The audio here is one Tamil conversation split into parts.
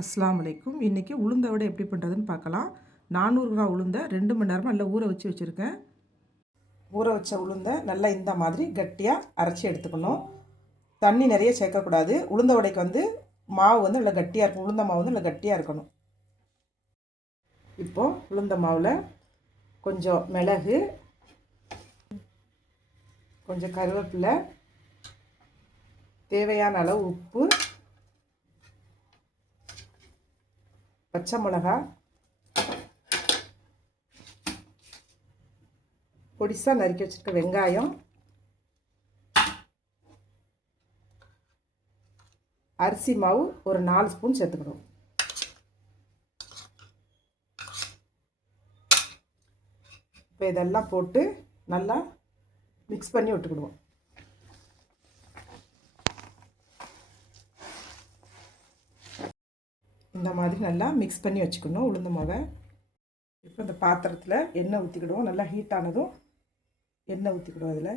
அஸ்ஸலாமு அலைக்கும். இன்றைக்கி உளுந்த வடை எப்படி பண்ணுறதுன்னு பார்க்கலாம். 400 கிராம் உளுந்தை 2 மணி நேரமாக நல்லா ஊற வச்சுருக்கேன். ஊற வச்ச உளுந்தை நல்லா இந்த மாதிரி கட்டியாக அரைச்சி எடுத்துக்கணும். தண்ணி நிறைய சேர்க்கக்கூடாது. உளுந்த வடைக்கு மாவு நல்லா கட்டியாக இருக்கும். உளுந்த மாவு நல்லா கட்டியாக இருக்கணும். இப்போது உளுந்த மாவில் கொஞ்சம் மிளகு, கொஞ்சம் கருவேப்பிலை, தேவையான அளவு உப்பு, பச்சை மிளகா, பொடிசாக நறுக்கி வச்சுருக்க வெங்காயம், அரிசி மாவு ஒரு 4 ஸ்பூன் சேர்த்துக்கணும். இப்போ இதெல்லாம் போட்டு நல்லா மிக்ஸ் பண்ணி விட்டுக்கிடுவோம். இந்த மாதிரி நல்லா மிக்ஸ் பண்ணி வச்சுக்கணும் உளுந்த மாவை. இப்போ இந்த பாத்திரத்தில் எண்ணெய் ஊற்றிக்கிடுவோம். நல்லா ஹீட் ஆனதும் எண்ணெய் ஊற்றிக்கிடுவோம். அதில்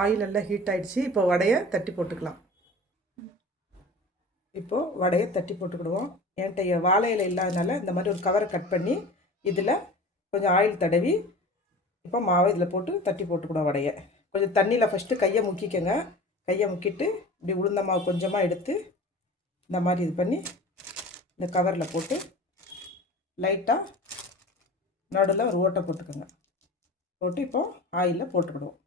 ஆயில் நல்லா ஹீட் ஆகிடுச்சு. இப்போ வடையை தட்டி போட்டுக்கலாம். இப்போது வடையை தட்டி போட்டுக்கிடுவோம். என்கிட்ட வாழை இலை இல்லாதனால இந்த மாதிரி ஒரு கவரை கட் பண்ணி இதில் கொஞ்சம் ஆயில் தடவி இப்போ மாவை இதில் போட்டு தட்டி போட்டுக்கிடுவோம். வடையை கொஞ்சம் தண்ணியில் ஃபஸ்ட்டு கையை முக்கிக்கங்க. கையை முக்கிட்டு இப்படி உளுந்த மாவு கொஞ்சமாக எடுத்து இந்த மாதிரி இது பண்ணி இந்த கவரில் போட்டு லைட்டாக நடுவில் ஒரு ஓட்டை போட்டுக்கோங்க. போட்டு இப்போது ஆயிலில் போட்டுக்கிடுவோம்.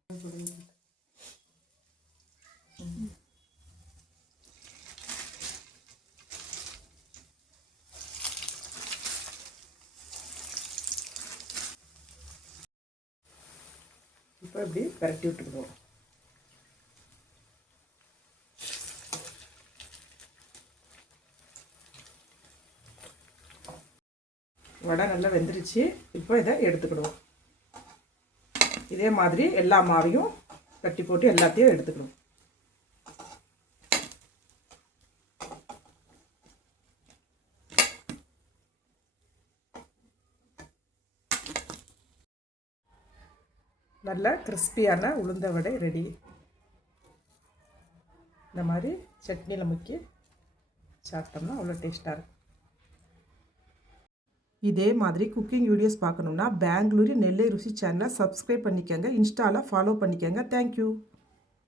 இப்போ இப்படி பரட்டி விட்டுக்கிடுவோம். வடை நல்லா வெந்துருச்சு. இப்போ இதை எடுத்துக்கிடுவோம். இதே மாதிரி எல்லா மாவையும் கட்டி போட்டு எல்லாத்தையும் எடுத்துக்கிடுவோம். நல்ல கிறிஸ்பியான உளுந்த வடை ரெடி. இந்த மாதிரி சட்னியில் முக்கி சாப்பிட்டோம்னா அவ்வளோ டேஸ்ட்டாக இருக்கும். இதே மாதிரி குக்கிங் வீடியோஸ் பார்க்கணுன்னா பெங்களூரு நெல்லை ருசி சேனலை சப்ஸ்கிரைப் பண்ணிக்கோங்க. இன்ஸ்டாவில் ஃபாலோ பண்ணிக்கோங்க. தேங்க்யூ.